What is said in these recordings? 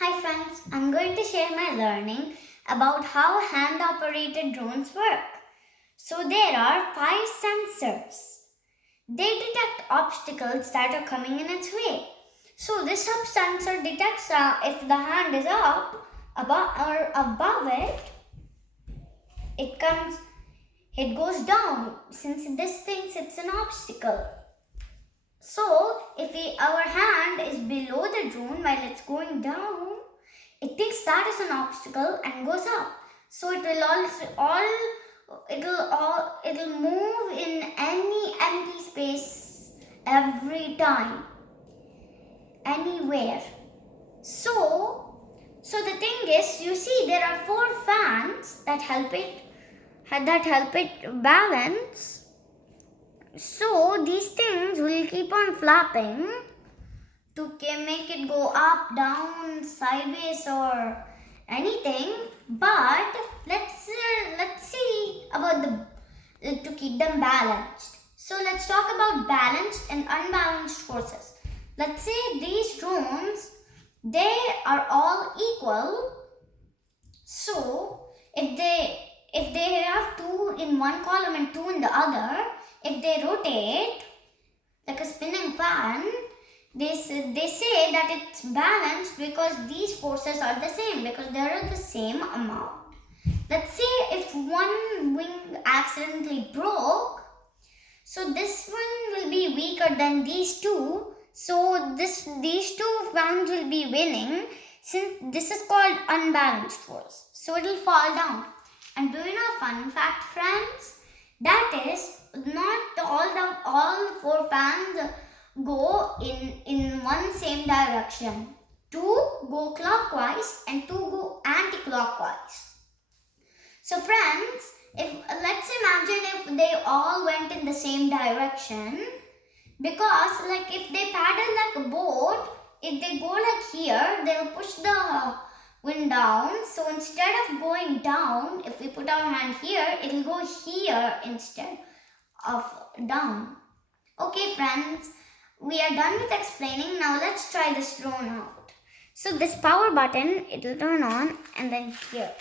Hi friends, I'm going to share my learning about how hand-operated drones work. So there are 5 sensors. They detect obstacles that are coming in its way. So this up sensor detects if the hand is up, above it, it goes down since this thinks it's an obstacle. So, if our hand is below the drone while it's going down, it thinks that is an obstacle and goes up. So it will it'll move in any empty space every time, anywhere. So the thing is, you see, there are 4 fans that help it balance. So these things will keep on flapping to make it go up, down, sideways, or anything. But let's see about to keep them balanced. So let's talk about balanced and unbalanced forces. Let's say these drones, they are all equal. So if they have 2 in one column and 2 in the other, if they rotate like a spinning fan, they say that it's balanced because these forces are the same, because they are the same amount. Let's say if one wing accidentally broke, so this one will be weaker than these two. So these 2 fans will be winning, since this is called unbalanced force. So it will fall down. And do you know a fun fact, friends? That is, not all 4 fans go in one same direction. 2 go clockwise and 2 go anti-clockwise. So friends, if let's imagine if they all went in the same direction, because like if they paddle like a boat, if they go like here, they'll push the wind down. So instead of going down, if we put our hand here, it'll go here instead of down. Okay friends, we are done with explaining. Now let's try this drone out. So this power button, it'll turn on, and then here.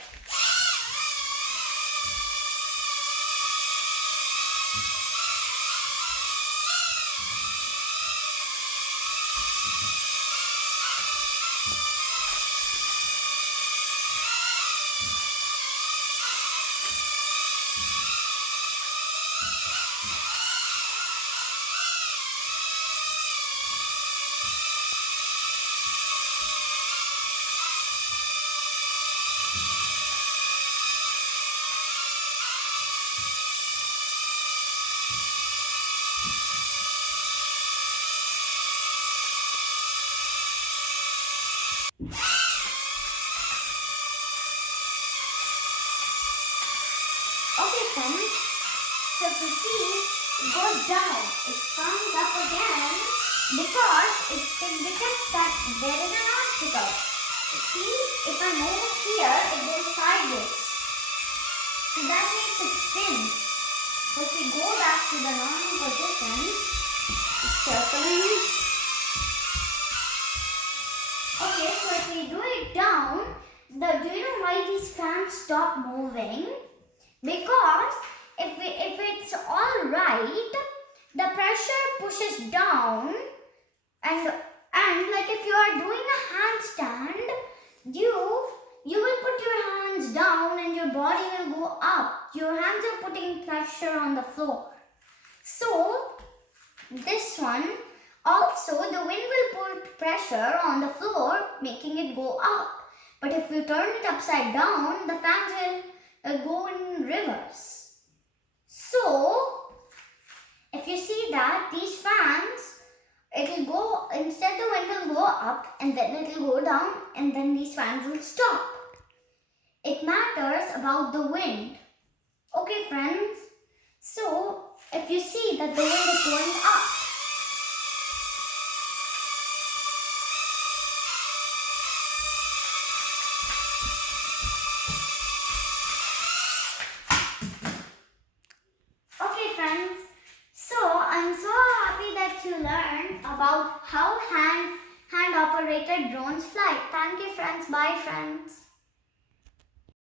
Okay friends, so if you see, it goes down, it comes up again because it detects that there is an obstacle. You see, if I move here, it goes sideways. So that makes it spin. So if we go back to the normal position, it's circling. Okay, so if we do it down, do you know why these fans stop moving? Because if it's all right, the pressure pushes down, and like if you are doing a handstand, you will put your hands down and your body will go up. Your hands are putting pressure on the floor. So this one also, the wind will put pressure on the floor, making it go up. But if you turn it upside down, the fans will go in reverse. So if you see that these fans, it will go, instead the wind will go up and then it will go down, and then these fans will stop. It matters about the wind. Okay friends, so if you see that the wind is going up, friends. So I'm so happy that you learned about how hand operated drones fly. Thank you friends. Bye, friends.